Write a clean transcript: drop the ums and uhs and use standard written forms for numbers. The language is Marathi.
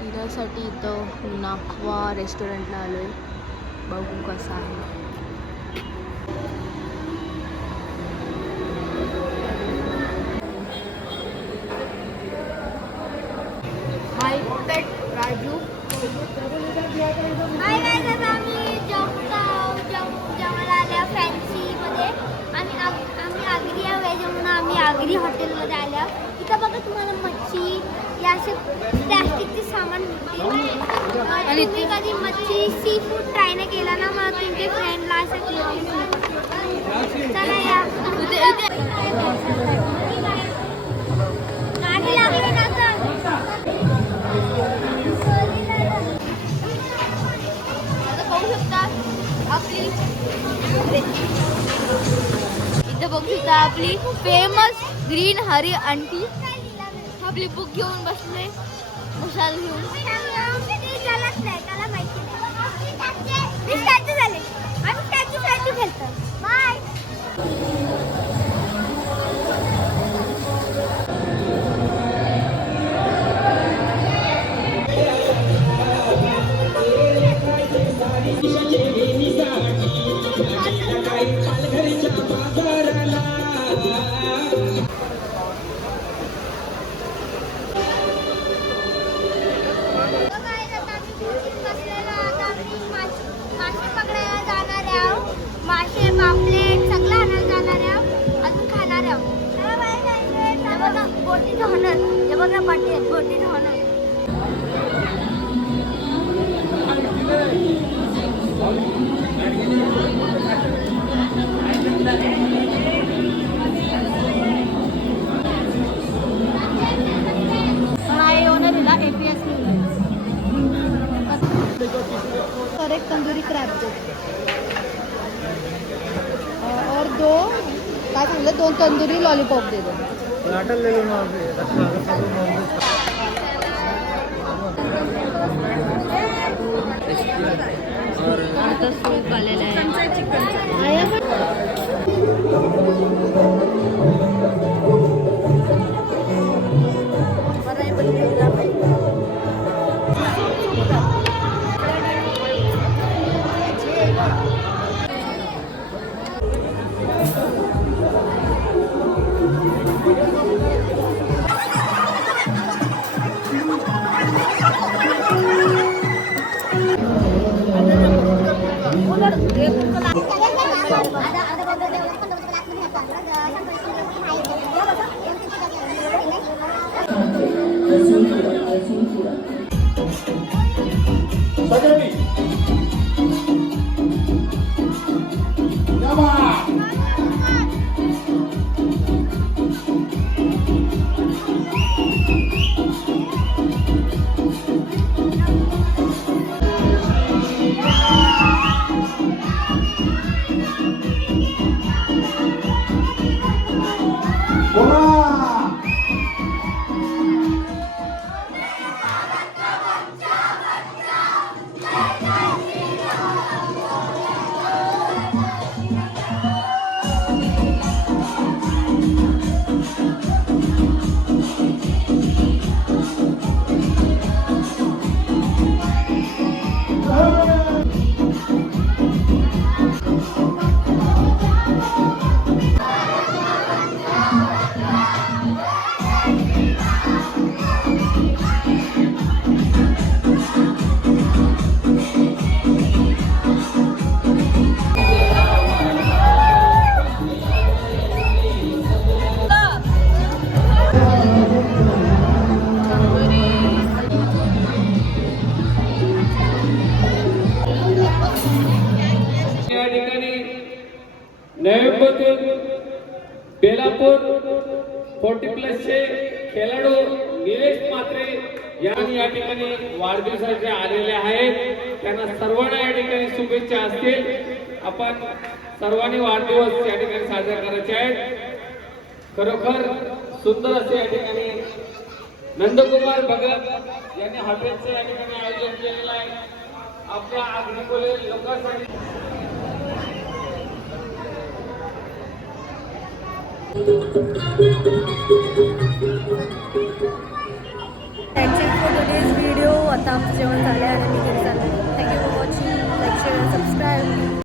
डिनरसाठी इथं नाखवा रेस्टॉरंटला आलो आहे. बघू कसं आहे. माय पेट राजू. हाय गाइस, आता आम्ही जेवायला आल्या फॅन्सीमध्ये आणि आम्ही आगरी आहे व्हेज म्हणून आम्ही आगरी हॉटेलमध्ये आल्या. इथं बघा तुम्हाला मच्छी या असे प्लॅस्टिकचे सामान मिळते आणि तुम्ही कधी मच्छी सी फूड ट्राय नाही केला ना मग तुमच्या फ्रेंडला असं चला या गाडी लागली ना इथं बघू शकता आपली फेमस ग्रीन हरी आंटी आपली बुक घेऊन बसले मशाल घेऊन. मासे पापलेट सगळं आणायला जाणार आहोत अजून खाणार आहोत. बोटीचं होणार हे बघा बोटीचं होणार. नाही ओनर हिला APS और एक तंदूरी क्रैब दे और दो काय सांगितलं 2 तंदूरी लॉलीपॉप दे दो. ले लो ना आता सूप आलेलं आहे. बेलापूर 40+ खेळाडू निलेश मात्रे या ठिकाणी वाढदिवसाचे आलेले आहेत. त्यांना सर्वांना या ठिकाणी शुभेच्छा असतील. आपण सर्वांनी वाढदिवस या ठिकाणी साजरा करायचे आहेत. खरोखर सुंदर असे या ठिकाणी नंदकुमार भगत यांनी हॉटेलचे या ठिकाणी आयोजन केलेलं आहे. आपल्या आगरी लोकांसाठी That's it for today's video. आता आमचं जेवण झालं आहे आणि मी घरी चालले. Thank you for watching. Like share subscribe.